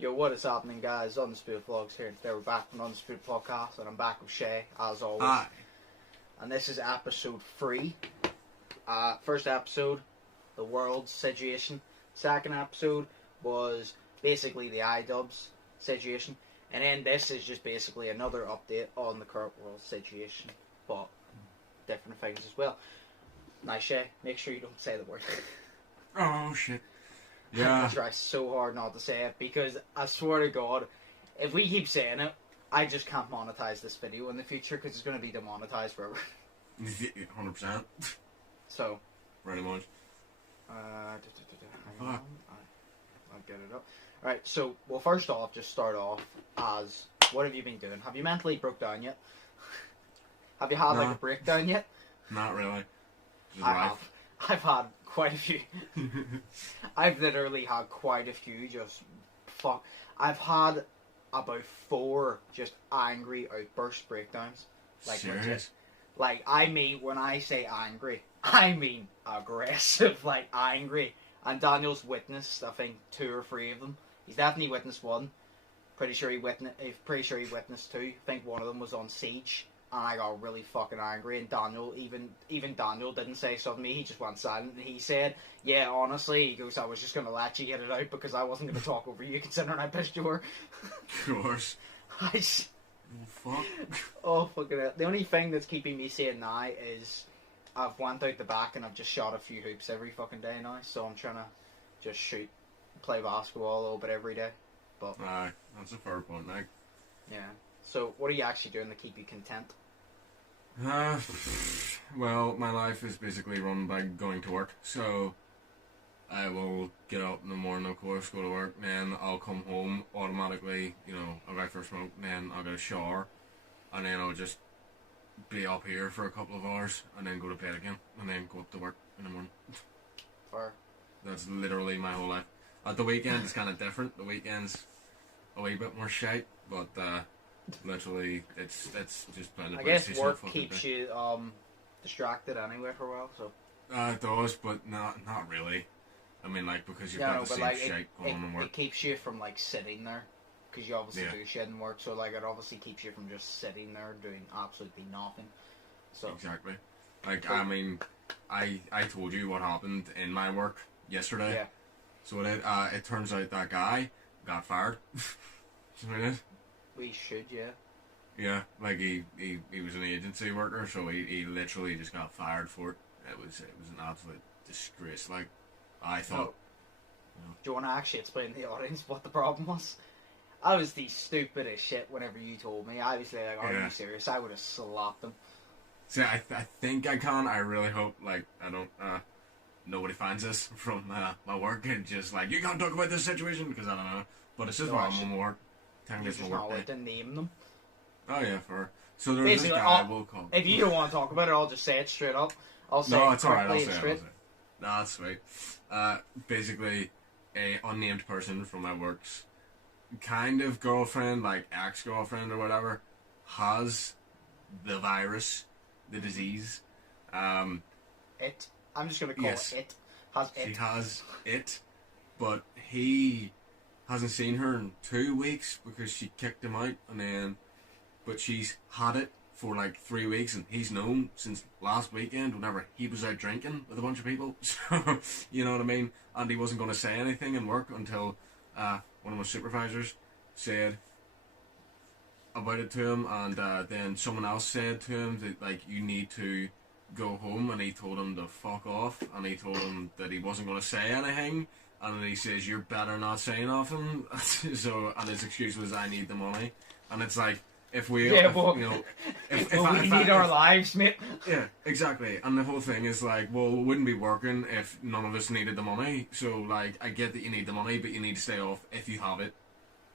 Yo, what is happening, guys? Undisputed Vlogs here. Today we're back from Undisputed Podcast, and I'm back with Shay, as always. Hi. And this is episode 3. First episode, the world's situation. Second episode was basically the iDubbbz situation. And then this is just basically another update on the current world situation, but different things as well. Now, Shay, make sure you don't say the word. Oh, shit. Yeah. I try so hard not to say it, because I swear to God, if we keep saying it, I just can't monetize this video in the future, because it's going to be demonetized forever. 100%. So. Pretty much. Hang on. I'll get it up. Alright, so, well, first off, just start off as, what have you been doing? Have you mentally broke down yet? Have you had, like, a breakdown yet? Not really. Just I life. have. I've had quite a few. I've literally had quite a few just fuck. I've had about 4 just angry outburst breakdowns. Like, serious? legit. Like, I mean, when I say angry, I mean aggressive, like angry. And Daniel's witnessed, I think, 2 or 3 of them. He's definitely witnessed 1. Pretty sure he witnessed 2. I think one of them was on Siege. And I got really fucking angry, and Daniel, even Daniel didn't say something to me, he just went silent, and he said, yeah, honestly, he goes, I was just going to let you get it out, because I wasn't going to talk over you, considering I pissed you were. Of course. Oh, fuck. Oh, fucking hell. The only thing that's keeping me sane now is, I've went out the back, and I've just shot a few hoops every fucking day now, so I'm trying to just play basketball a little bit every day, but... Aye, that's a fair point, Nick. Yeah. So, what are you actually doing to keep you content? Well, my life is basically run by going to work, so I will get up in the morning, of course, go to work, then I'll come home automatically, I'll go for a smoke, then I'll get a shower, and then I'll just be up here for a couple of hours, and then go to bed again, and then go up to work in the morning. Fair. That's literally my whole life. At the weekend, it's kind of different. The weekend's a wee bit more shite, but literally, it's just playing the PlayStation. I guess work keeps you distracted anyway for a while, so. It does, but not really. I mean, like, because you've got the same shit going on in work. It keeps you from, like, sitting there, because you obviously do shit in work, so, like, it obviously keeps you from just sitting there doing absolutely nothing. So. Exactly. Like, I mean, I told you what happened in my work yesterday. Yeah. So it turns out that guy got fired. We should, yeah. Yeah, like he was an agency worker, so he literally just got fired for it. It was an absolute disgrace. Like, I thought. Do you want to actually explain to the audience what the problem was? I was the stupidest shit whenever you told me. I was like, are you serious? I would have slapped him. See, I think I can. I really hope, like, I don't, nobody finds this from my work and just like, you can't talk about this situation, because I don't know. But it's just normal work. You're just not allowed to name them. Oh yeah, so there's this guy we'll call. If you don't want to talk about it, I'll just say it straight up. I'll say no, it it's alright. I'll correctly say and it. straight. No, that's sweet. Basically, a unnamed person from my work's kind of girlfriend, like ex-girlfriend or whatever, has the virus, the disease. It. I'm just gonna call it it. She has it, but he hasn't seen her in 2 weeks because she kicked him out, but she's had it for like 3 weeks, and he's known since last weekend whenever he was out drinking with a bunch of people. So, you know what I mean? And he wasn't going to say anything in work until one of my supervisors said about it to him, and then someone else said to him that, like, you need to go home, and he told him to fuck off, and he told him that he wasn't going to say anything. And then he says, you're better not saying nothing. So, and his excuse was, I need the money. And it's like, if we, yeah, if we need our lives, mate. Yeah, exactly. And the whole thing is like, well, it wouldn't be working if none of us needed the money. So, like, I get that you need the money, but you need to stay off if you have it.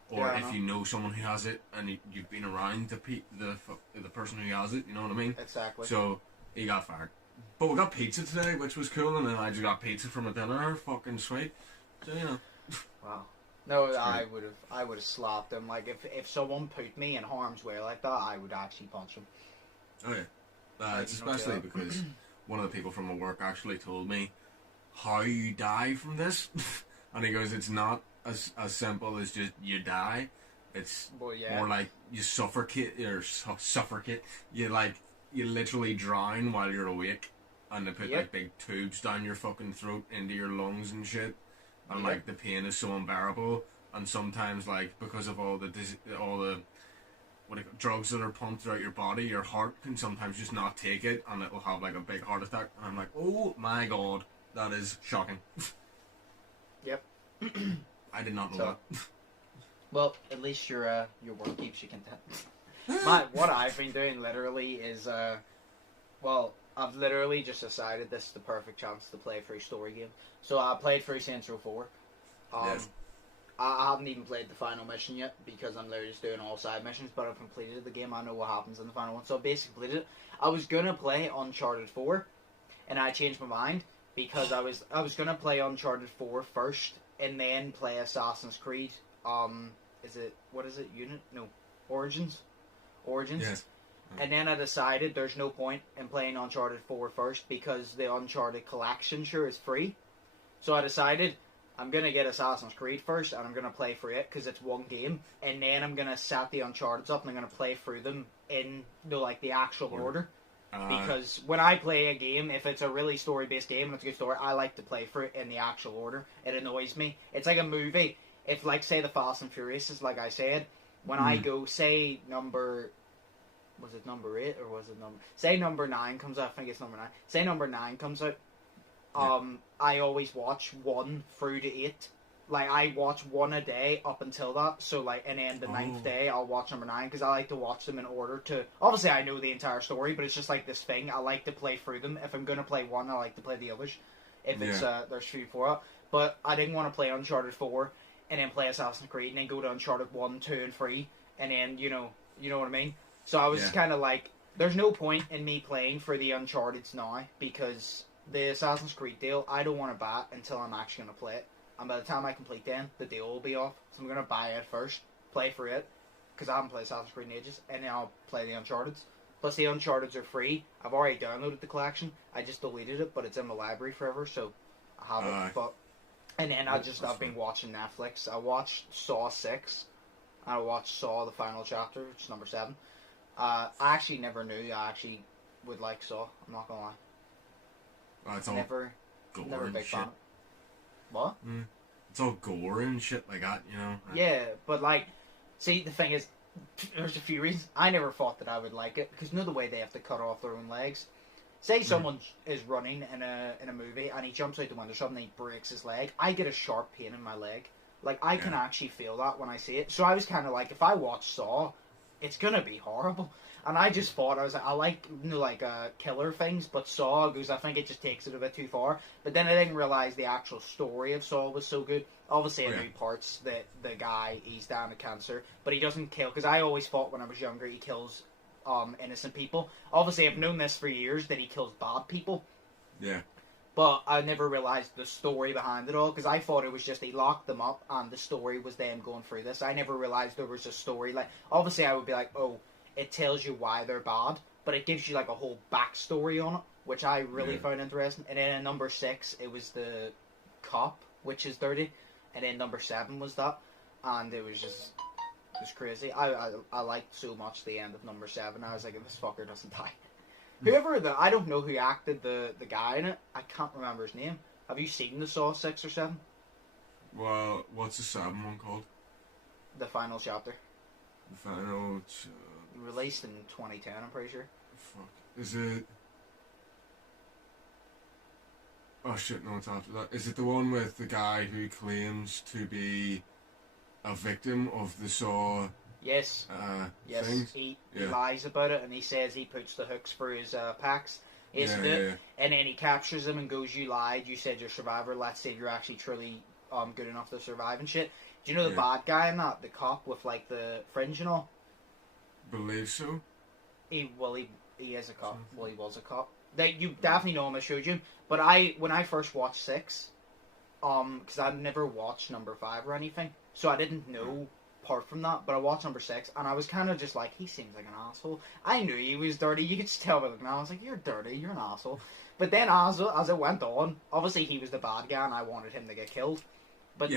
Or if you know someone who has it, and you've been around the person who has it, you know what I mean? Exactly. So, he got fired. But we got pizza today, which was cool, and then I just got pizza from a dinner. Fucking sweet. So, Wow. No, I would have slapped him. Like, if someone put me in harm's way like that, I would actually punch him. Oh yeah. It's especially because one of the people from my work actually told me how you die from this. And he goes, it's not as simple as just you die. It's more like you suffocate or suffocate. You literally drown while you're awake, and they put like big tubes down your fucking throat into your lungs and shit, and like the pain is so unbearable. And sometimes, like, because of all the drugs that are pumped throughout your body, your heart can sometimes just not take it, and it will have like a big heart attack. And I'm like, oh my god, that is shocking. Yep. I did not know that. Well, at least your work keeps you content. What I've been doing literally is, I've literally just decided this is the perfect chance to play through story game. So I played through Saints Row 4. Yes. I haven't even played the final mission yet because I'm literally just doing all side missions, but I've completed the game. I know what happens in the final one, so I basically completed it. I was gonna play Uncharted 4, and I changed my mind because I was gonna play Uncharted 4 first, and then play Assassin's Creed. What is it? Origins. Yes. And then I decided there's no point in playing Uncharted 4 first because the Uncharted collection is free. So I decided I'm going to get Assassin's Creed first, and I'm going to play through it because it's one game, and then I'm going to set the Uncharted up, and I'm going to play through them in the actual order. Because when I play a game, if it's a really story-based game and it's a good story, I like to play through it in the actual order. It annoys me. It's like a movie. If, like, say, the Fast and Furious is like I said, when I go, say, was it number 8 or was it say number 9 comes out, I think it's number 9. Say number 9 comes out, I always watch 1 through to 8. Like, I watch 1 a day up until that, so, like, and then the 9th day, I'll watch number 9, because I like to watch them in order to, obviously I know the entire story, but it's just like this thing, I like to play through them. If I'm going to play one, I like to play the others, if it's, there's 3 or 4, but I didn't want to play Uncharted 4, and then play Assassin's Creed, and then go to Uncharted 1, 2, and 3, and then, you know what I mean? So I was kind of like, there's no point in me playing for the Uncharted's now, because the Assassin's Creed deal, I don't want to buy it until I'm actually going to play it. And by the time I complete them, the deal will be off. So I'm going to buy it first, play for it, because I haven't played Assassin's Creed in ages, and then I'll play the Uncharted's. Plus the Uncharted's are free. I've already downloaded the collection. I just deleted it, but it's in my library forever, so I have it. But, and then I've been watching Netflix. I watched Saw 6. I watched Saw, the final chapter, which is number 7. I actually never knew I actually would like Saw. I'm not gonna lie. It's all never a big fan. What? It's all gore and shit like that, you know? Yeah, but like, see, the thing is, there's a few reasons. I never thought that I would like it, because you know the way they have to cut off their own legs? Say someone is running in a movie, and he jumps out the window or something, and he breaks his leg. I get a sharp pain in my leg. Like, I can actually feel that when I see it. So I was kind of like, if I watch Saw, it's gonna be horrible. And I just thought, I like killer things, but Saw goes, I think it just takes it a bit too far. But then I didn't realize the actual story of Saw was so good. Obviously, I knew parts that the guy, he's down with cancer, but he doesn't kill, because I always thought when I was younger he kills innocent people. Obviously, I've known this for years, that he kills bad people. Yeah. But I never realised the story behind it all, because I thought it was just he locked them up and the story was them going through this. I never realised there was a story. Like, obviously I would be like, oh, it tells you why they're bad, but it gives you like a whole backstory on it, which I really found interesting. And then in number 6, it was the cop, which is dirty, and then number 7 was that, and it was crazy. I liked so much the end of number 7. I was like, if this fucker doesn't die. I don't know who acted the guy in it. I can't remember his name. Have you seen the Saw 6 or 7? Well, what's the 7 one called? The final chapter. The final... Released in 2010, I'm pretty sure. Fuck. Is it... Oh shit, no, it's after that. Is it the one with the guy who claims to be a victim of the Saw... Yes. Yes. Things? He lies about it, and he says he puts the hooks for his packs. And then he captures him and goes, "You lied. You said you're a survivor. Let's see if you're actually truly good enough to survive and shit." Do you know the bad guy in that? The cop with like the fringe and all. Believe so. He is a cop. Well, he was a cop. You definitely know him. I showed you. But when I first watched 6, because I'd never watched number 5 or anything, so I didn't know. Apart from that, but I watched number 6, and I was kind of just like, he seems like an asshole. I knew he was dirty. You could just tell by looking at him. I was like, you're dirty, you're an asshole. But then as it went on, obviously he was the bad guy, and I wanted him to get killed. But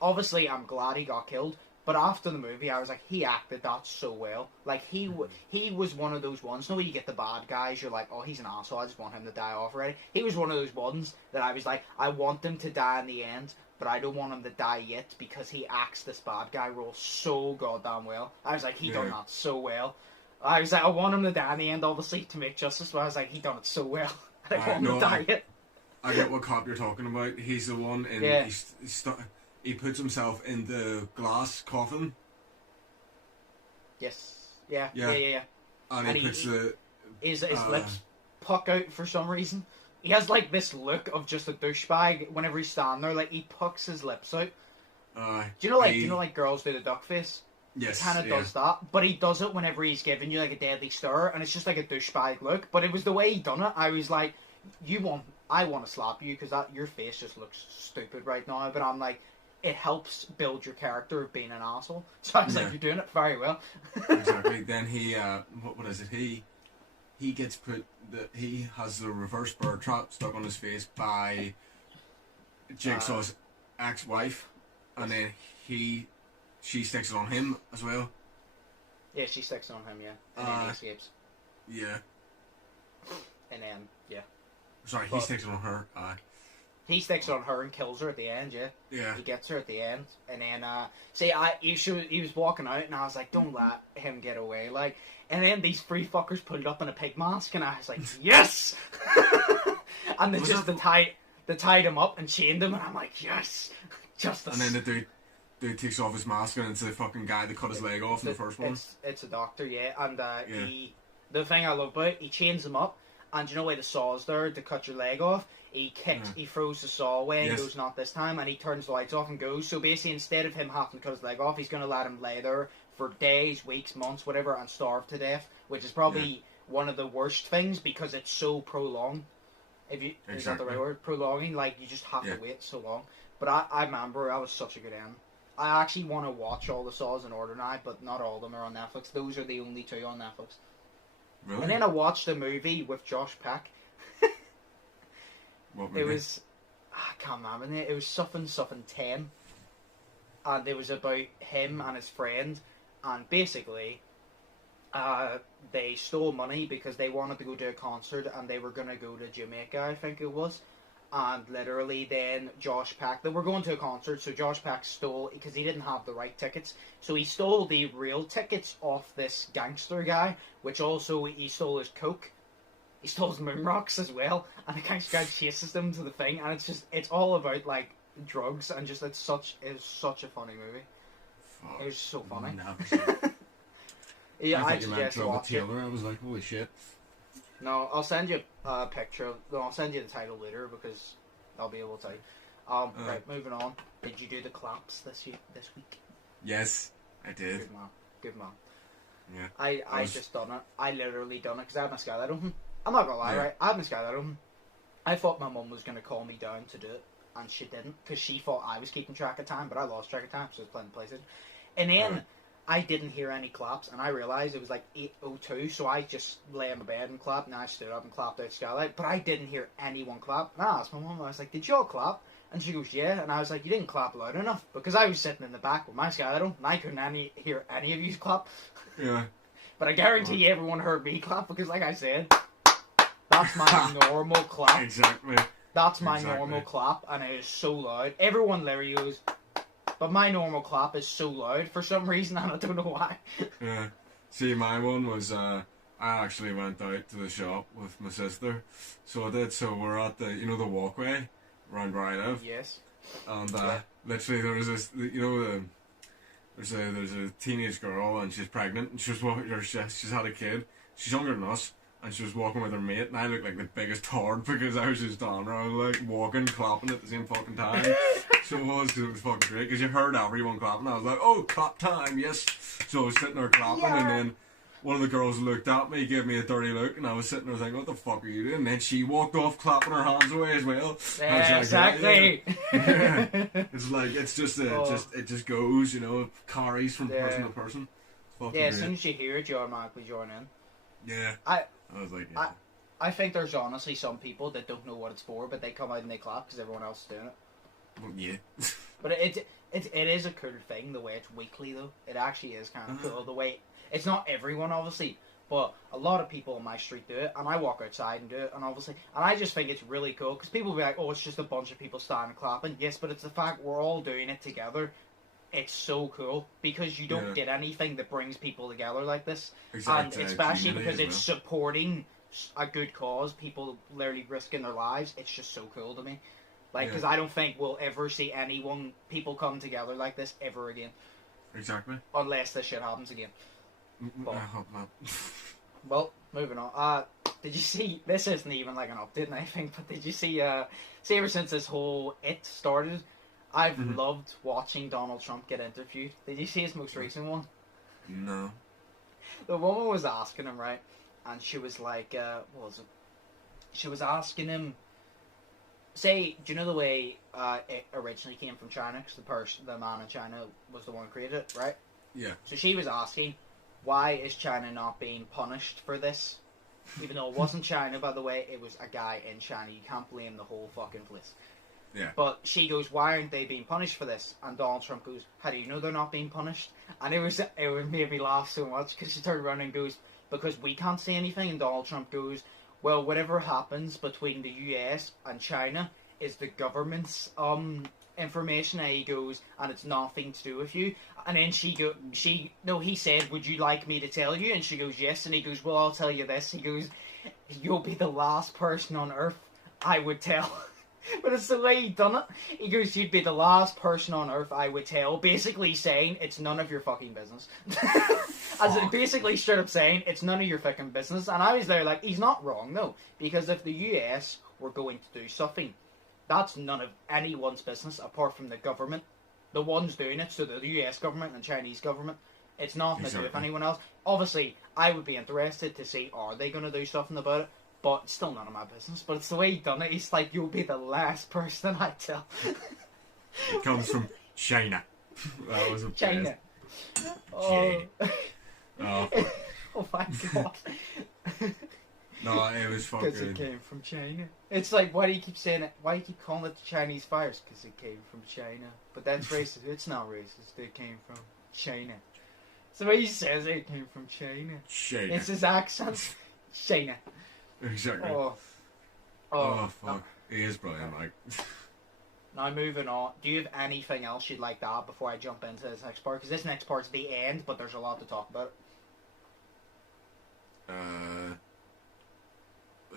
obviously I'm glad he got killed. But after the movie, I was like, he acted that so well. Like, he was one of those ones. No, you get the bad guys, you're like, oh, he's an asshole, I just want him to die off already. He was one of those ones that I was like, I want him to die in the end, but I don't want him to die yet, because he acts this bad guy role so goddamn well. I was like, he done that so well. I was like, I want him to die in the end, obviously, to make justice, but I was like, he done it so well. I don't want him to die yet. I get what cop you're talking about. He's the one, and he puts himself in the glass coffin. Yes. Yeah. And he puts his lips puck out for some reason. He has like this look of just a douchebag whenever he's standing there. Like, he pucks his lips out. Do you know like girls do the duck face? Yes. He kind of does that, but he does it whenever he's giving you like a deadly stare, and it's just like a douchebag look. But it was the way he done it. I was like, I want to slap you because your face just looks stupid right now. But I'm like, it helps build your character of being an asshole. So I was like, you're doing it very well. Exactly. Then he, what is it? He gets he has the reverse bird trap stuck on his face by Jigsaw's ex-wife, and then she sticks it on him as well. Yeah, she sticks it on him, yeah. And then he escapes. Yeah. And then, yeah. Sorry, he sticks it on her. He sticks it on her and kills her at the end, yeah. Yeah. He gets her at the end. And then, he was walking out, and I was like, don't let him get away. Like, and then these three fuckers put it up in a pig mask, and I was like, yes! And they tied him up and chained him, and I'm like, yes! Justice. And then the dude takes off his mask, and it's the fucking guy that cut his leg off in the first one. It's a doctor, yeah. And the thing I love about it, he chains him up, and you know where the saw's there to cut your leg off? He throws the saw away and goes, not this time, and he turns the lights off and goes. So basically, instead of him having to cut his leg off, he's going to let him lay there for days, weeks, months, whatever, and starve to death, which is probably one of the worst things because it's so prolonged. Is that the right word? Prolonging, like, you just have to wait so long. But I remember, that was such a good end. I actually want to watch all the Saws in order now, but not all of them are on Netflix. Those are the only two on Netflix. Really? And then I watched a movie with Josh Peck. What movie? It was, I can't remember it. It was something 10. And it was about him and his friend. And basically, they stole money because they wanted to go to a concert and they were going to go to Jamaica, I think it was. And literally then Josh Peck, they were going to a concert, so Josh Peck stole, because he didn't have the right tickets, so he stole the real tickets off this gangster guy, which also he stole his coke. He stole his moon rocks as well, and the gangster guy chases them to the thing, and it's all about like drugs, and just it was such a funny movie. Fuck. It was so funny. Yeah, I thought you meant Trouble Taylor. I was like, holy shit. No, I'll send you a picture. No, I'll send you the title later because I'll be able to tell you. Right, moving on. Did you do the claps this week? Yes, I did. Good man. Yeah. I just done it. I literally done it because I had my skylight open. I'm not gonna lie, right? I had my skylight open. I thought my mum was gonna call me down to do it, and she didn't because she thought I was keeping track of time, but I lost track of time, so I was playing PlayStation. And then I didn't hear any claps, and I realised it was like 8:02, so I just lay in my bed and clapped, and I stood up and clapped out skylight, but I didn't hear anyone clap. And I asked my mum, I was like, did y'all clap? And she goes, yeah, and I was like, you didn't clap loud enough, because I was sitting in the back with my skylight on, and I couldn't hear any of you clap. Yeah. But I guarantee you everyone heard me clap, because like I said, that's my normal clap. Exactly. That's my normal clap, and it is so loud. Everyone literally goes... But my normal clap is so loud for some reason, and I don't know why. Yeah. See, my one was, I actually went out to the shop with my sister. So I did, so we're at the, the walkway around where I live. Yes. And, literally there was this, there's a teenage girl, and she's pregnant, and she's had a kid. She's younger than us. And she was walking with her mate, and I looked like the biggest tard because I was just on her. I was like walking, clapping at the same fucking time. So it was fucking great because you heard everyone clapping. I was like, oh, clap time, yes. So I was sitting there clapping, and then one of the girls looked at me, gave me a dirty look, and I was sitting there thinking, what the fuck are you doing? And then she walked off clapping her hands away as well. Yeah, exactly. Yeah. It's like, it's just, it just goes, it carries from person to person. As soon as you hear it, you automatically join in. Yeah. I was like, I think there's honestly some people that don't know what it's for, but they come out and they clap because everyone else is doing it. Well, yeah. But it is a cool thing the way it's weekly though. It actually is kind of cool the way it's not everyone obviously, but a lot of people on my street do it, and I walk outside and do it, and I just think it's really cool because people will be like, oh, it's just a bunch of people standing clapping. Yes, but it's the fact we're all doing it together. It's so cool because you don't get anything that brings people together like this, and especially because it's supporting a good cause. People literally risking their lives. It's just so cool to me. Like, because I don't think we'll ever see people come together like this ever again. Exactly. Unless this shit happens again. But, I hope not. Well, moving on. Did you see, this isn't even like an update I think, but did you see, ever since this whole It started, I've loved watching Donald Trump get interviewed. Did you see his most recent one? No. The woman was asking him, right? And she was like, what was it? She was asking him, say, do you know the way it originally came from China? Because the man in China was the one who created it, right? Yeah. So she was asking, why is China not being punished for this? Even though it wasn't China, by the way, it was a guy in China. You can't blame the whole fucking place. Yeah. But she goes, why aren't they being punished for this? And Donald Trump goes, how do you know they're not being punished? And it made me laugh so much because she turned around and goes, because we can't say anything. And Donald Trump goes, well, whatever happens between the US and China is the government's information. And he goes, and it's nothing to do with you. And then he said, would you like me to tell you? And she goes, yes. And he goes, well, I'll tell you this. He goes, you'll be the last person on earth I would tell. But it's the way he done it. He goes, you'd be the last person on earth I would tell. Basically saying, it's none of your fucking business. As in basically straight up saying, it's none of your fucking business. And I was there like, he's not wrong though. Because if the US were going to do something, that's none of anyone's business apart from the government. The ones doing it, so the US government and Chinese government. It's nothing to do with anyone else. Obviously, I would be interested to see, are they going to do something about it? But it's still none of my business. But it's the way he done it. He's like, you'll be the last person I tell. It comes from China. That was a China. Oh. Oh. Oh my god. No, it was fucking... Because it came from China. It's like, why do you keep saying it? Why do you keep calling it the Chinese fires? Because it came from China. But that's racist. It's not racist. It came from China. So when he says it came from China. China. It's his accent. China. Exactly. Oh, fuck. No. He is brilliant, like. Now moving on. Do you have anything else you'd like to add before I jump into this next part? Because this next part's the end, but there's a lot to talk about.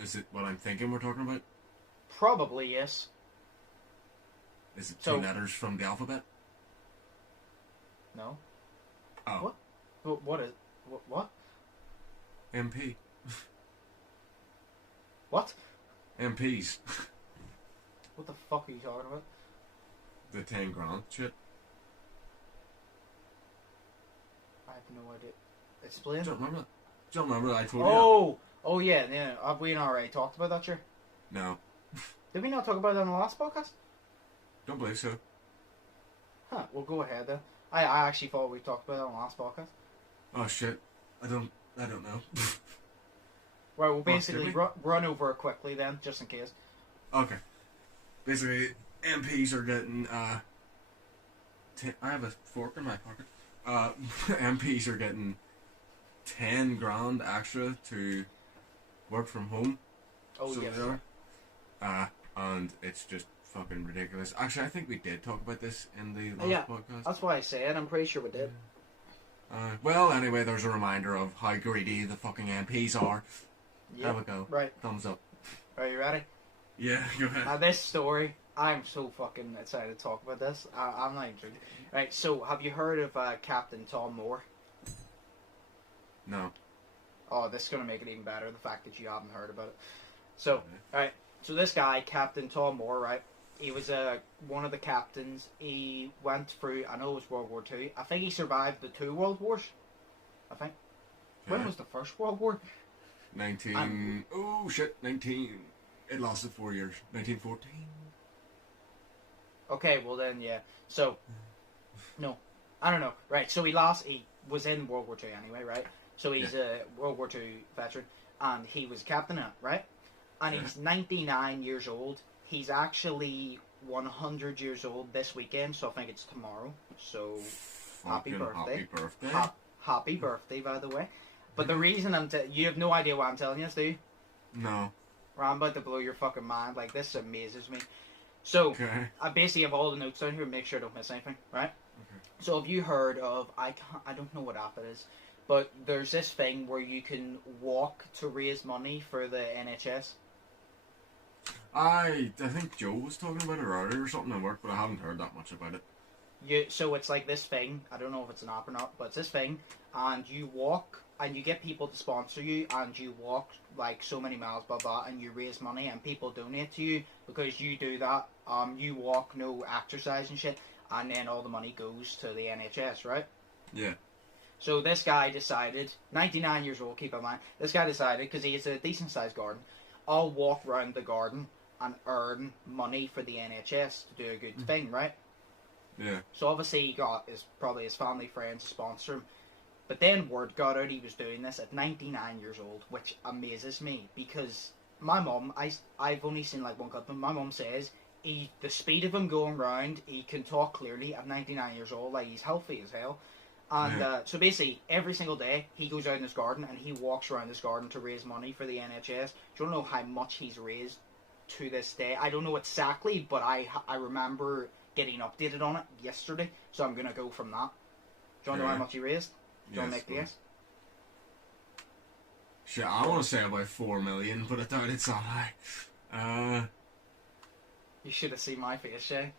Is it what I'm thinking we're talking about? Probably, yes. Is it two letters from the alphabet? No. Oh. What? What is... What? MP. What? MPs. What the fuck are you talking about? The 10 grand shit. I have no idea. Explain. Don't remember that I told you. Oh yeah. Have we not already talked about that, sure? No. Did we not talk about that on the last podcast? Don't believe so. Huh, we'll go ahead then. I actually thought we talked about that on the last podcast. Oh shit. I don't know. Right, we'll basically run over it quickly then, just in case. Okay. Basically, MPs are getting, I have a fork in my pocket. MPs are getting 10 grand extra to work from home. Oh, so yes. they are. And it's just fucking ridiculous. Actually, I think we did talk about this in the last podcast. That's why I said. I'm pretty sure we did. Well, anyway, there's a reminder of how greedy the fucking MPs are. Yep. There we go. Right. Thumbs up. Are you ready? Yeah, go ahead. Now, this story, I'm so fucking excited to talk about this. I'm not even joking. Right, so have you heard of Captain Tom Moore? No. Oh, this is going to make it even better, the fact that you haven't heard about it. So, alright, so this guy, Captain Tom Moore, right, he was one of the captains. He went through, I know it was World War II. I think he survived the 2 World Wars. I think. When was the First World War? 19... It lasted 4 years. 1914. Okay, well then, yeah. So, no. I don't know. Right, so he was in World War II anyway, right? So he's a World War II veteran, and he was captain of it, right? And he's 99 years old. He's actually 100 years old this weekend, so I think it's tomorrow. So, happy Fucking birthday. Happy birthday. Happy birthday, by the way. But the reason you have no idea why I'm telling you this, do you? No. I'm about to blow your fucking mind. Like, this amazes me. So, Okay. I basically have all the notes down here to make sure I don't miss anything, right? Okay. So, have you heard of, I don't know what app it is, but there's this thing where you can walk to raise money for the NHS. I think Joe was talking about it earlier or something at work, but I haven't heard that much about it. So it's like this thing, I don't know if it's an app or not, but it's this thing, and you walk, and you get people to sponsor you, and you walk like so many miles, blah blah, and you raise money, and people donate to you because you do that. You walk, no exercise and shit, and then all the money goes to the NHS, right? Yeah. So this guy decided, 99 years old, keep in mind, this guy decided, because he has a decent sized garden, I'll walk around the garden and earn money for the NHS to do a good thing, right? Yeah. So obviously he got probably his family friends to sponsor him. But then word got out he was doing this at 99 years old, which amazes me because my mum, I've only seen like one clip, and my mum says the speed of him going round, he can talk clearly at 99 years old, like he's healthy as hell. And so basically every single day he goes out in his garden and he walks around his garden to raise money for the NHS. Do you know how much he's raised to this day? I don't know exactly, but I remember getting updated on it yesterday, so I'm gonna go from that. Do you want to know how much he raised? Do you want to make the guess? Shit, I want to say about 4 million, but I doubt it's that high. You should have seen my face, Shay.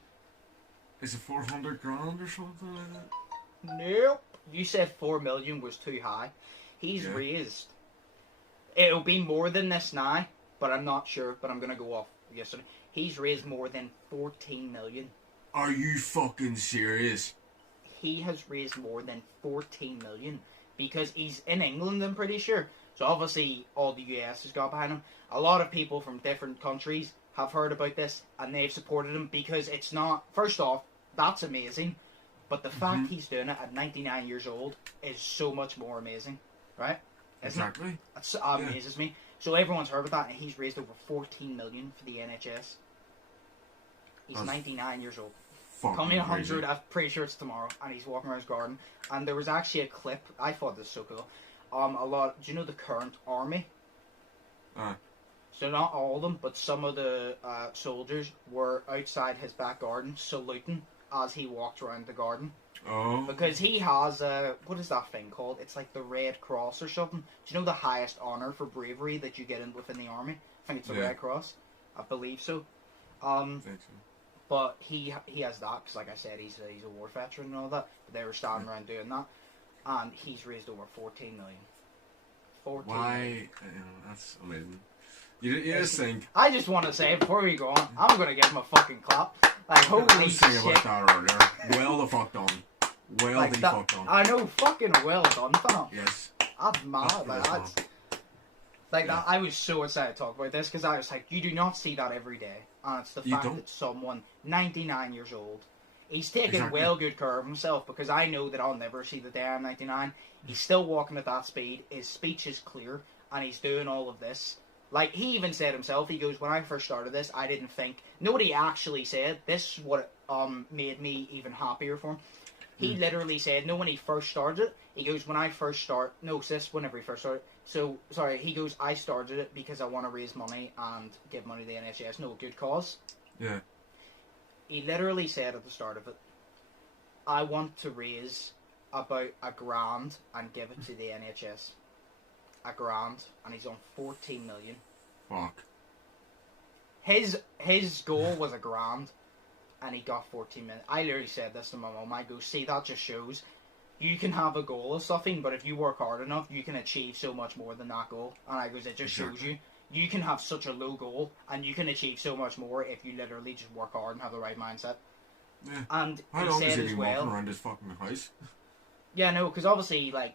Is it 400 grand or something like that? Nope. You said 4 million was too high. He's raised. It'll be more than this now, but I'm not sure. But I'm gonna go off yesterday. He's raised more than 14 million. Are you fucking serious? He has raised more than 14 million because he's in England, I'm pretty sure. So obviously all the US has got behind him. A lot of people from different countries have heard about this and they've supported him because it's not, first off, that's amazing, but the fact he's doing it at 99 years old is so much more amazing, right? Exactly. That amazes me. So everyone's heard about that, and he's raised over 14 million for the NHS. He's 99 years old. Coming 100, I'm pretty sure it's tomorrow, and he's walking around his garden. And there was actually a clip, I thought this was so cool. Do you know the current army? So not all of them, but some of the soldiers were outside his back garden saluting as he walked around the garden. Oh. Because he has what is that thing called? It's like the Red Cross or something. Do you know the highest honor for bravery that you get within the army? I think it's the Red Cross. I believe so. I think so. But he has that because, like I said, he's a war veteran and all that. But they were standing around doing that, and he's raised over 14 million. 14 Why? million. That's amazing. You just think. I just want to say before we go on, I'm gonna give him a fucking clap. Like holy I was thinking shit! about that earlier. Well the fuck done. Well Like the that, fuck done. I know, fucking well done, fella. Yes. That's mad. Like that's. That, I was so excited to talk about this because I was like, you do not see that every day. And it's the fact that someone, 99 years old, he's taking well good care of himself because I know that I'll never see the day I'm 99. He's still walking at that speed. His speech is clear and he's doing all of this. Like, he even said himself, he goes, when I first started this, I didn't think, nobody actually said, this is what made me even happier for him. He literally said, no, when he first started it, he goes, whenever he first started. So, sorry, he goes, I started it because I want to raise money and give money to the NHS. No, good cause. Yeah. He literally said at the start of it, I want to raise about $1,000 and give it to the NHS. $1,000, and he's on 14 million. Fuck. His goal was $1,000. And he got 14 million. I literally said this to my mum. I go, see, that just shows you can have a goal of something, but if you work hard enough, you can achieve so much more than that goal. And I goes, it just shows you can have such a low goal, and you can achieve so much more if you literally just work hard and have the right mindset. Yeah. And how long is he walking around his fucking house? Yeah, no, because obviously, like,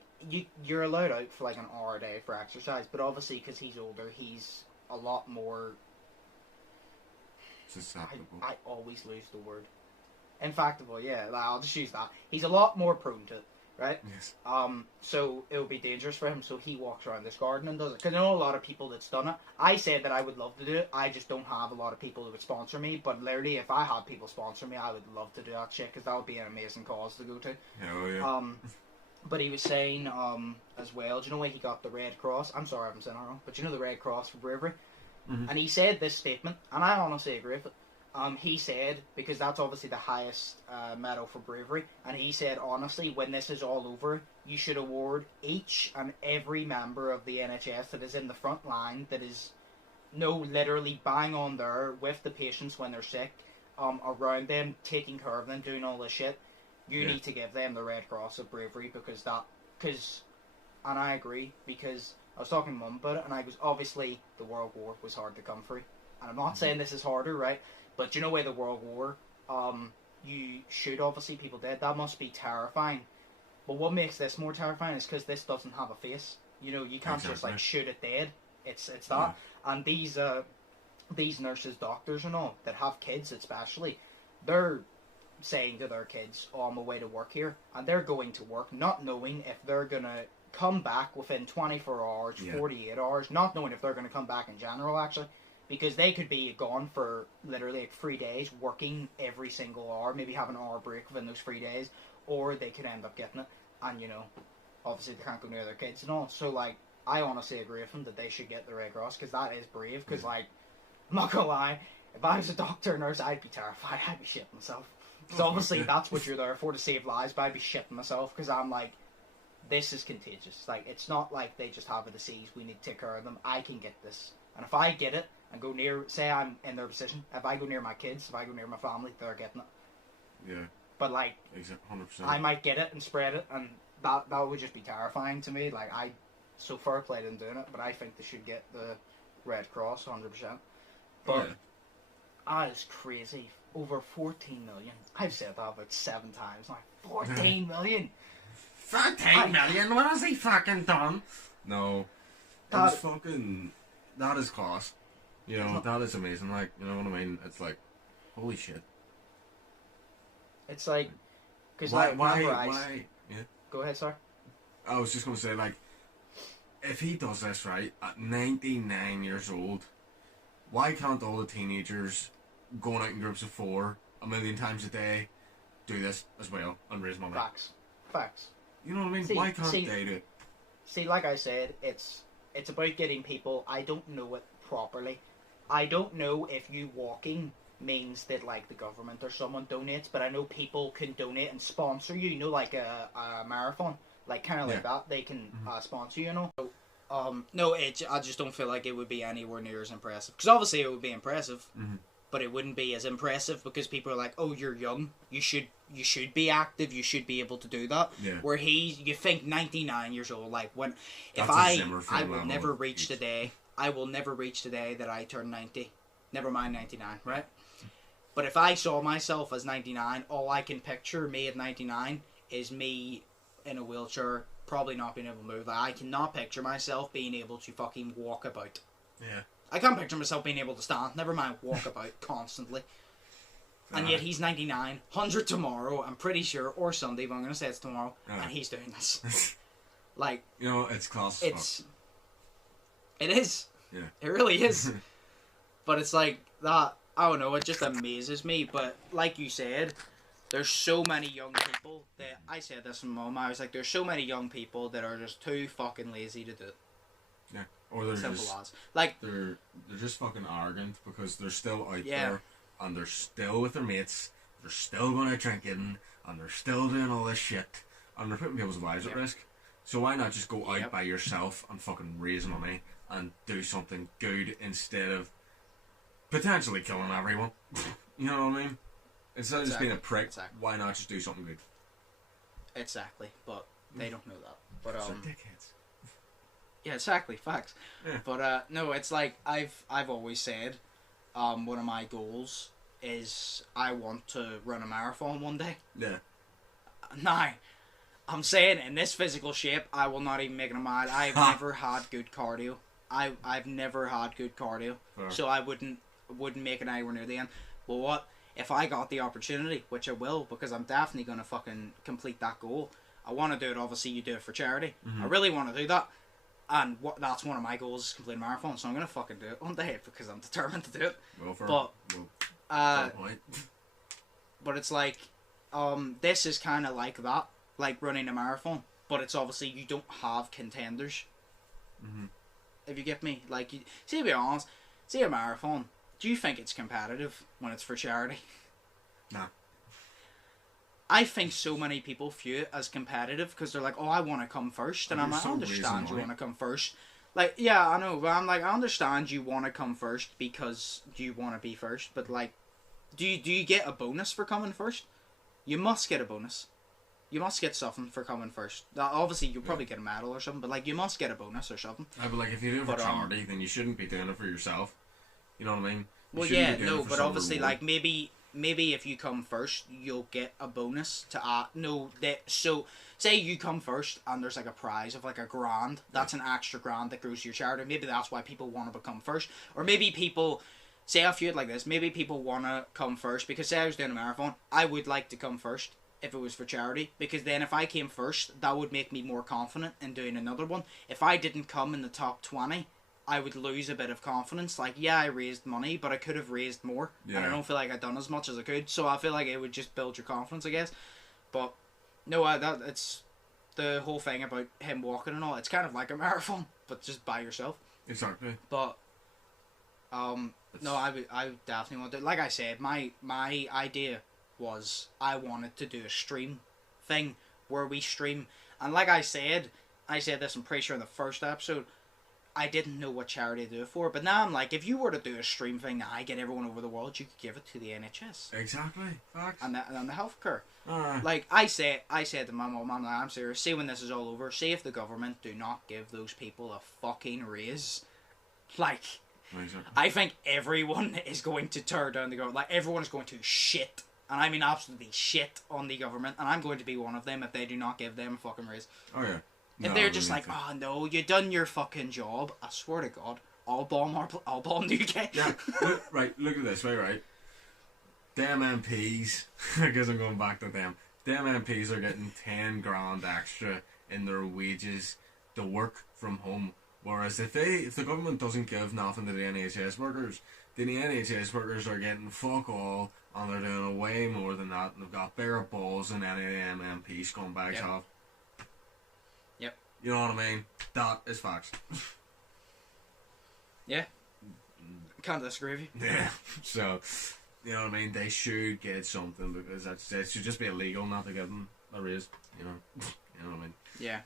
you're allowed out for like an hour a day for exercise, but obviously, because he's older, he's a lot more. I always lose the word. Infactable, yeah. I'll just use that. He's a lot more prone to it. right? Yes. So it would be dangerous for him. So he walks around this garden and does it. Because I know a lot of people that's done it. I said that I would love to do it. I just don't have a lot of people who would sponsor me. But literally, if I had people sponsor me, I would love to do that shit because that would be an amazing cause to go to. Oh yeah. But he was saying as well. Do you know where he got the Red Cross? I'm sorry, I'm saying it wrong. But you know the Red Cross for bravery. Mm-hmm. And he said this statement, and I honestly agree with it. He said, because that's obviously the highest medal for bravery, and he said, honestly, when this is all over, you should award each and every member of the NHS that is in the front line, that is, literally bang on there with the patients when they're sick, around them, taking care of them, doing all this shit. You need to give them the Red Cross of bravery, and I agree, because I was talking to Mum about it, and I was, obviously, the World War was hard to come through. And I'm not saying this is harder, right? But you know where the World War, you shoot obviously people dead. That must be terrifying. But what makes this more terrifying is because this doesn't have a face. You know, you can't just like shoot it dead. It's that. Yeah. And these nurses, doctors and all, that have kids especially, they're saying to their kids, oh, I'm away to work here. And they're going to work not knowing if they're going to come back within 24 hours, 48 hours, not knowing if they're going to come back in general, actually. Because they could be gone for literally like 3 days, working every single hour, maybe have an hour break within those 3 days, or they could end up getting it, and you know, obviously they can't go near their kids and all. So like, I honestly agree with them that they should get the Red Cross, because that is brave. Because like, I'm not gonna lie, if I was a doctor or nurse, I'd be terrified. I'd be shitting myself. Because obviously that's what you're there for, to save lives. But I'd be shitting myself because I'm like, this is contagious. Like, it's not like they just have a disease. We need to take care of them. I can get this, and if I get it and go near, say I'm in their position, if I go near my kids, if I go near my family, they're getting it. Yeah. But like, 100%. I might get it and spread it, and that would just be terrifying to me. Like, so fair play to them doing it, but I think they should get the Red Cross 100%. But that is crazy. Over 14 million. I've said that about 7 times. Like, 14 million. 14 million? What has he fucking done? No. That is class. You know, that is amazing. Like, you know what I mean? It's like, holy shit. It's like, because why? Yeah. Go ahead, sorry. I was just gonna say, like, if he does this right at 99 years old, why can't all the teenagers going out in groups of 4 a million times a day do this as well and raise money? Facts. You know what I mean? Why can't they do it? See, like I said, it's about getting people. I don't know it properly. I don't know if you walking means that like the government or someone donates, but I know people can donate and sponsor you. You know, like a marathon, like kind of like that. They can sponsor you. You know. So, no, I just don't feel like it would be anywhere near as impressive. Because obviously it would be impressive, but it wouldn't be as impressive because people are like, "Oh, you're young. You should be active. You should be able to do that." Yeah. Where you think 99 years old, like I will never reach the day. I will never reach the day that I turn 90. Never mind 99, right? But if I saw myself as 99, all I can picture me at 99 is me in a wheelchair, probably not being able to move. I cannot picture myself being able to fucking walk about. Yeah. I can't picture myself being able to stand, never mind walk about constantly. And yet he's 99, 100 tomorrow, I'm pretty sure, or Sunday, but I'm going to say it's tomorrow, and he's doing this. Like, you know, it's class. It is. Yeah. It really is. But it's like that, I don't know, it just amazes me. But like you said, there's so many young people that, I said this to Mum, I was like, there's so many young people that are just too fucking lazy to do it. Yeah. Or they're simple just, as. Like, they're just fucking arrogant because they're still out there and they're still with their mates, they're still going out drinking and they're still doing all this shit and they're putting people's lives at risk. So why not just go out by yourself and fucking raise money and do something good instead of potentially killing everyone? You know what I mean? Instead of just being a prick, why not just do something good? Exactly, but they don't know that. But they're dickheads. Yeah, exactly, facts. Yeah. But no, it's like I've always said, one of my goals is I want to run a marathon one day. Yeah. Now, I'm saying in this physical shape, I will not even make it a mile. I've never had good cardio. I've never had good cardio, so I wouldn't make it anywhere near the end. But what if I got the opportunity, which I will, because I'm definitely gonna fucking complete that goal. I want to do it. Obviously, you do it for charity. Mm-hmm. I really want to do that. And that's one of my goals is complete a marathon. So I'm going to fucking do it one day because I'm determined to do it. But it's like, this is kind of like that. Like running a marathon. But it's obviously you don't have contenders. Mm-hmm. If you get me. Like, see, to be honest, see a marathon. Do you think it's competitive when it's for charity? Nah. I think so many people view it as competitive because they're like, oh, I want to come first. And I'm like, I understand you want to come first. Like, yeah, I know. But I'm like, I understand you want to come first because you want to be first. But, like, do you get a bonus for coming first? You must get a bonus. You must get something for coming first. Obviously, you'll probably get a medal or something. But, like, you must get a bonus or something. But, like, if you do it for charity, then you shouldn't be doing it for yourself. You know what I mean? Well, yeah, no, but obviously, like, maybe if you come first, you'll get a bonus to so say you come first and there's like a prize of like $1,000. That's an extra $1,000 that goes to your charity. Maybe that's why people want to become first. Or maybe people say, I feel it like this. Maybe people want to come first because say I was doing a marathon, I would like to come first if it was for charity because then if I came first, that would make me more confident in doing another one. If I didn't come in the top 20. I would lose a bit of confidence. Like, yeah, I raised money, but I could have raised more. Yeah. And I don't feel like I've done as much as I could. So I feel like it would just build your confidence, I guess. But, no, it's the whole thing about him walking and all. It's kind of like a marathon, but just by yourself. Exactly. But, no, I would definitely want to. Like I said, my idea was I wanted to do a stream thing where we stream. And like I said this, I'm pretty sure in the first episode, I didn't know what charity to do it for, but now I'm like, if you were to do a stream thing that I get everyone over the world, you could give it to the NHS. Exactly. Facts. And the healthcare. Like, I said to my mum, I'm serious, see when this is all over, see if the government do not give those people a fucking raise. Like, exactly. I think everyone is going to tear down the government. Like, everyone is going to shit. And I mean absolutely shit on the government, and I'm going to be one of them if they do not give them a fucking raise. Oh, yeah. If they're just like, oh no, you done your fucking job, I swear to God, I'll bomb the UK. Yeah, look at this, right? Them MPs, I guess I'm going back to them. Them MPs are getting 10 grand extra in their wages to work from home. Whereas if the government doesn't give nothing to the NHS workers, then the NHS workers are getting fuck all, and they're doing way more than that, and they've got bigger balls than any of them MP scumbags have. Yep. You know what I mean? That is facts. Yeah. Can't disagree with you. Yeah. So, you know what I mean? They should get something because it should just be illegal not to give them a raise. You know what I mean? Yeah.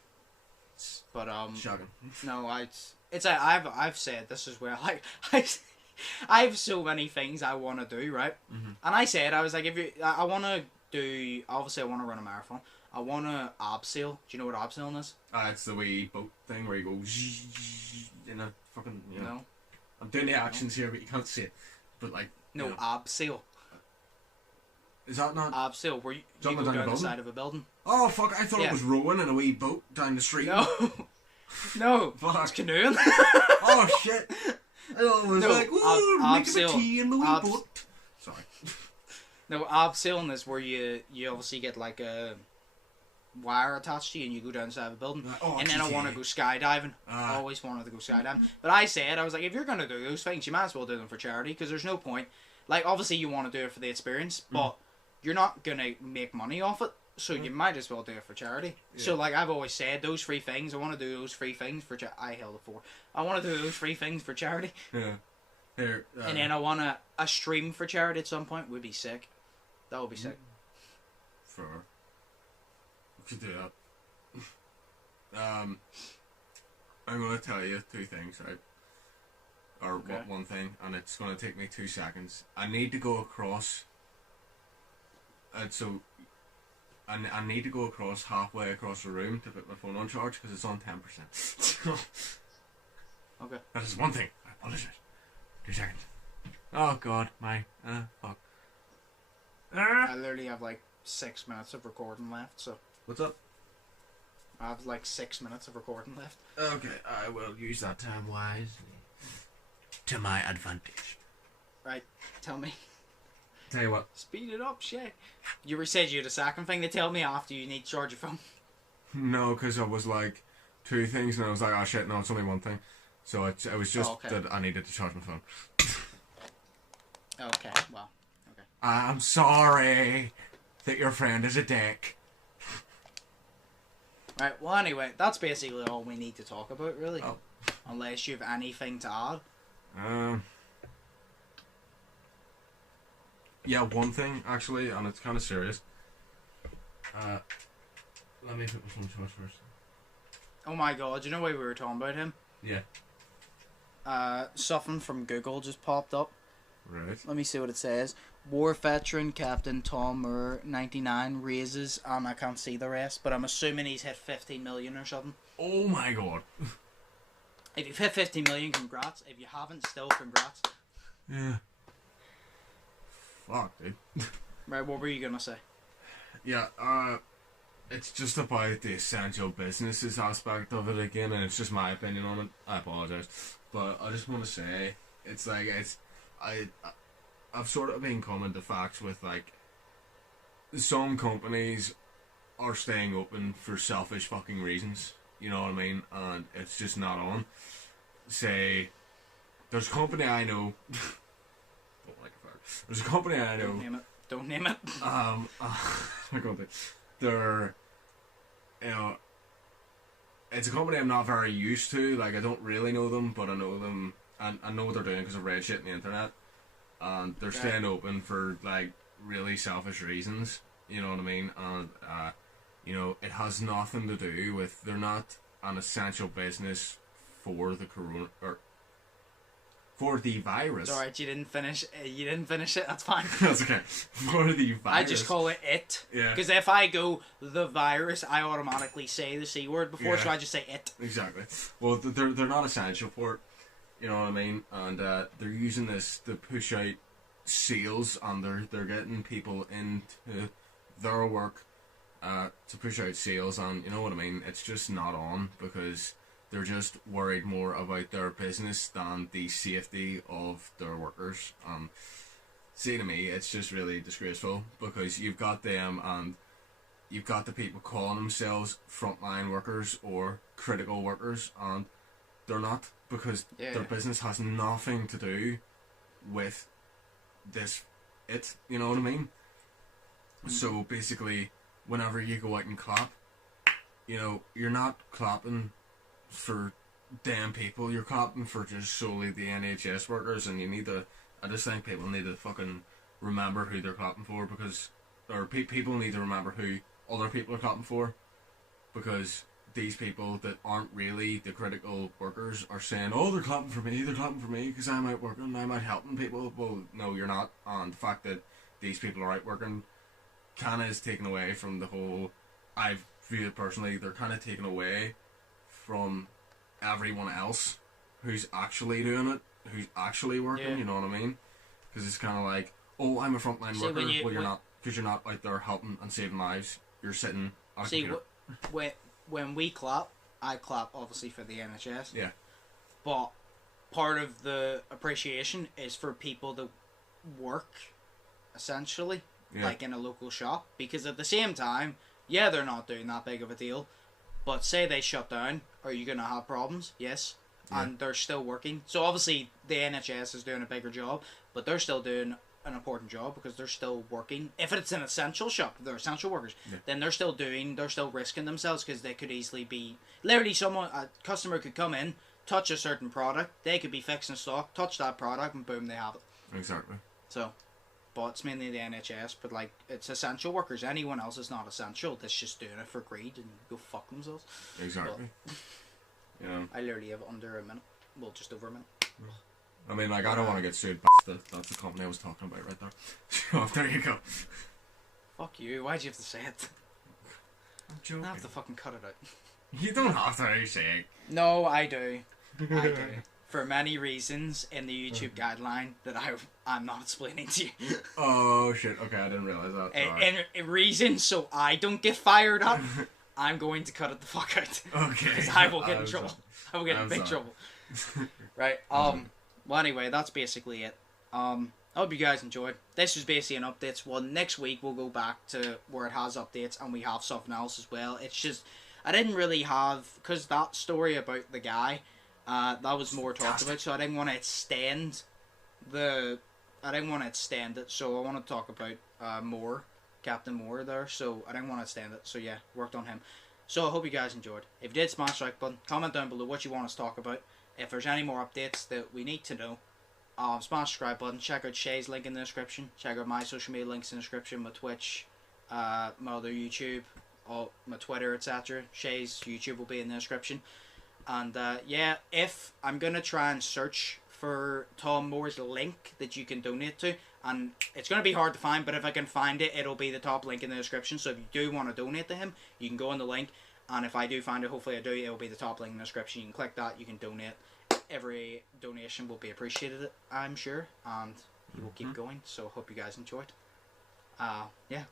But shocking. No, I've said this as well. I have so many things I want to do, right? Mm-hmm. And I was like, I want to do. Obviously, I want to run a marathon. I want to abseil. Do you know what abseiling is? It's the wee boat thing where you go in a fucking. You know. No. I'm doing the actions here, but you can't see it. But like. No, abseil. Is that not abseil? Where you go down the side of a building? Oh fuck! I thought it was rowing in a wee boat down the street. No. No. Fuck. It's canoeing. Oh shit! I was like, ooh, making a tea in the wee boat. Sorry. No, abseiling is where you obviously get like a wire attached to you and you go down the side of a building. And then I want to go skydiving. I always wanted to go skydiving. But I was like, if you're going to do those things, you might as well do them for charity because there's no point. Like, obviously you want to do it for the experience, but you're not going to make money off it. So you might as well do it for charity. Yeah. So like I've always said, those 3 things, I want to do those 3 things for I held it 4. I want to do those 3 things for charity. Yeah. Here, and then I want a stream for charity at some point would be sick. That would be sick. We could do that. I'm going to tell you 2 things, right? Or one thing, and it's going to take me 2 seconds. I need to go across. I need to go across halfway across the room to put my phone on charge because it's on 10%. Okay. That is one thing. I apologize. 2 seconds. Oh god, fuck. I literally have like 6 minutes of recording left, so. What's up? I have like 6 minutes of recording left. Okay, I will use that time wisely. To my advantage. Right, tell me. Tell you what. Speed it up, shit. You said you had a second thing to tell me after you need to charge your phone. No, because I was like 2 things, and I was like, oh shit, no, it's only 1 thing. So it was just that I needed to charge my phone. Okay, well, okay. I'm sorry that your friend is a dick. Right, well, anyway, that's basically all we need to talk about, really. Oh. Unless you have anything to add. Yeah, 1 thing, actually, and it's kind of serious. Let me put my phone charge first. Oh my god, you know why we were talking about him? Yeah. Something from Google just popped up. Right. Let me see what it says. War veteran Captain Tom Moore, 99, raises, and I can't see the rest, but I'm assuming he's hit 15 million or something. Oh my god. If you've hit 15 million, congrats. If you haven't, still congrats. Yeah. Fuck, dude. Right, what were you gonna say? Yeah, it's just about the essential businesses aspect of it again, and it's just my opinion on it. I apologize, but I just want to say it's like I've sort of been coming to facts with like some companies are staying open for selfish fucking reasons. You know what I mean? And it's just not on. Say, there's a company I know. Don't like it. There's a company I know. Don't name it. Don't name it. I'm going to. They're, you know, it's a company I'm not very used to. Like, I don't really know them, but I know them, and I know what they're doing because I've read shit on the internet. And they're staying open for, like, really selfish reasons. You know what I mean? And, you know, it has nothing to do with, they're not an essential business for the corona, or for the virus. It's alright, you didn't finish it, that's fine. That's okay. For the virus. I just call it. Yeah. Because if I go the virus, I automatically say the C word before, so I just say it. Exactly. Well, they're not essential for it. You know what I mean? And they're using this to push out sales, and they're getting people into their work to push out sales, and you know what I mean? It's just not on because they're just worried more about their business than the safety of their workers. See, to me, it's just really disgraceful because you've got them and you've got the people calling themselves frontline workers or critical workers, and they're not, because their business has nothing to do with this. You know what I mean? Mm-hmm. So basically, whenever you go out and clap, you know, you're not clapping for damn people, you're clapping for just solely the NHS workers, and you need to, I just think people need to fucking remember who they're clapping for, because, or people need to remember who other people are clapping for, because these people that aren't really the critical workers are saying, oh, they're clapping for me because I'm out working, I'm out helping people. Well, no, you're not. And the fact that these people are out working kind of is taken away from the whole, I've viewed it personally, they're kind of taken away from everyone else who's actually doing it, who's actually working, you know what I mean? Because it's kind of like, oh, I'm a frontline worker. Well, you're not, because you're not out there helping and saving lives. You're sitting on a computer. When we clap, I clap obviously for the NHS. Yeah. But part of the appreciation is for people that work, essentially, like in a local shop. Because at the same time, they're not doing that big of a deal. But say they shut down, are you going to have problems? Yes. Yeah. And they're still working. So obviously the NHS is doing a bigger job, but they're still doing an important job because they're still working. If it's an essential shop, they're essential workers, then they're still risking themselves, because they could easily be, literally a customer could come in, touch a certain product, they could be fixing stock, touch that product, and boom, they have it. Exactly. So, but it's mainly the NHS, but like, it's essential workers. Anyone else is not essential. That's just doing it for greed and go fuck themselves. Exactly. Yeah. I literally have under a minute. Well, just over a minute. I mean, like, I don't want to get sued, but that's the company I was talking about right there. So, there you go. Fuck you. Why'd you have to say it? I'm joking. I have to fucking cut it out. You don't have to say it. No, I do. I do. For many reasons in the YouTube guideline that I'm not explaining to you. Oh, shit. Okay, I didn't realize that. And reasons so I don't get fired up, I'm going to cut it the fuck out. Okay. Because I will get in trouble. I will get in big trouble. Right. Well, anyway, that's basically it. I hope you guys enjoyed. This was basically an updates one. Next week we'll go back to where it has updates, and we have something else as well. It's just, I didn't really have, because that story about the guy, that was more talked about, so I didn't want to extend it, so I want to talk about Moore, Captain Moore there, so I didn't want to extend it, so yeah, worked on him. So I hope you guys enjoyed. If you did, smash the like button, comment down below what you want us to talk about. If there's any more updates that we need to know, smash the subscribe button, check out Sheas' link in the description, check out my social media links in the description, my Twitch, my other YouTube, my Twitter, etc. Sheas' YouTube will be in the description. And yeah, if I'm going to try and search for Tom Moore's link that you can donate to, and it's going to be hard to find, but if I can find it, it'll be the top link in the description. So if you do want to donate to him, you can go on the link, and if I do find it, hopefully I do, it'll be the top link in the description. You can click that, you can donate. Every donation will be appreciated, I'm sure, and we will keep going. So hope you guys enjoyed. Yeah,